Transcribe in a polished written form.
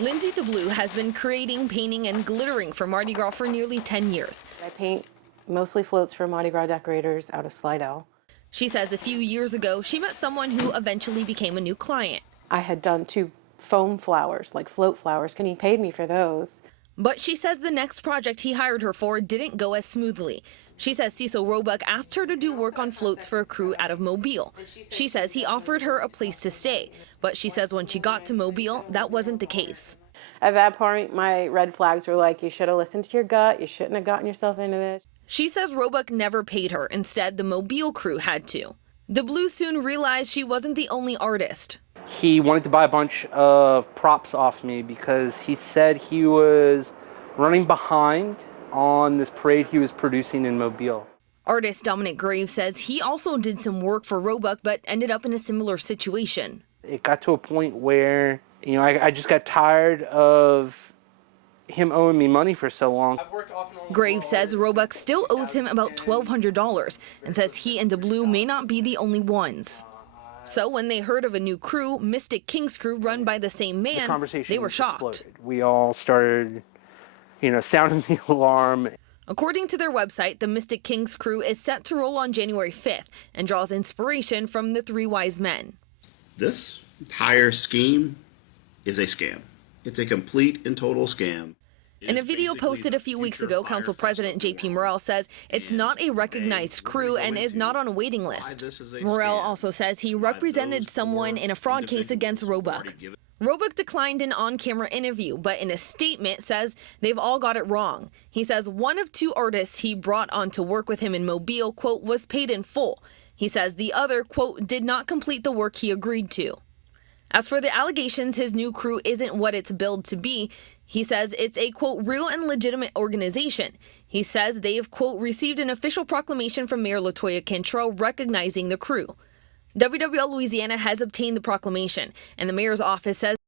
Lindsay DeBlue has been creating, painting, and glittering for Mardi Gras for nearly 10 years. I paint mostly floats for Mardi Gras decorators out of Slidell. She says a few years ago, she met someone who eventually became a new client. I had done 2 foam flowers, like float flowers, and he paid me for those. But she says the next project he hired her for didn't go as smoothly. She says Cecil Roebuck asked her to do work on floats for a crew out of Mobile. She says he offered her a place to stay, but she says when she got to Mobile, that wasn't the case. At that point, my red flags were like, you should have listened to your gut, you shouldn't have gotten yourself into this. She says Roebuck never paid her. Instead, the Mobile crew had to. DeBlue soon realized she wasn't the only artist. He wanted to buy a bunch of props off me because he said he was running behind on this parade he was producing in Mobile. Artist Dominic Graves says he also did some work for Roebuck but ended up in a similar situation. It got to a point where, I just got tired of him owing me money for so long. Graves says Roebuck still owes him about $1,200 and says he and DeBlue may not be the only ones. So when they heard of a new crew, Mystic King's crew, run by the same man, they were shocked. Exploded. We all started, sounding the alarm. According to their website, the Mystic King's crew is set to roll on January 5th and draws inspiration from the 3 wise men. This entire scheme is a scam. It's a complete and total scam. In a video posted a few weeks ago, Council President J.P. Morrell says it's not a recognized crew and is not on a waiting list. Morrell also says he represented someone in a fraud case against Roebuck. Roebuck declined an on-camera interview, but in a statement says they've all got it wrong. He says one of 2 artists he brought on to work with him in Mobile, quote, was paid in full. He says the other, quote, did not complete the work he agreed to. As for the allegations his new crew isn't what it's billed to be, he says it's a, quote, real and legitimate organization. He says they've, quote, received an official proclamation from Mayor LaToya Cantrell recognizing the crew. WWL Louisiana has obtained the proclamation, and the mayor's office says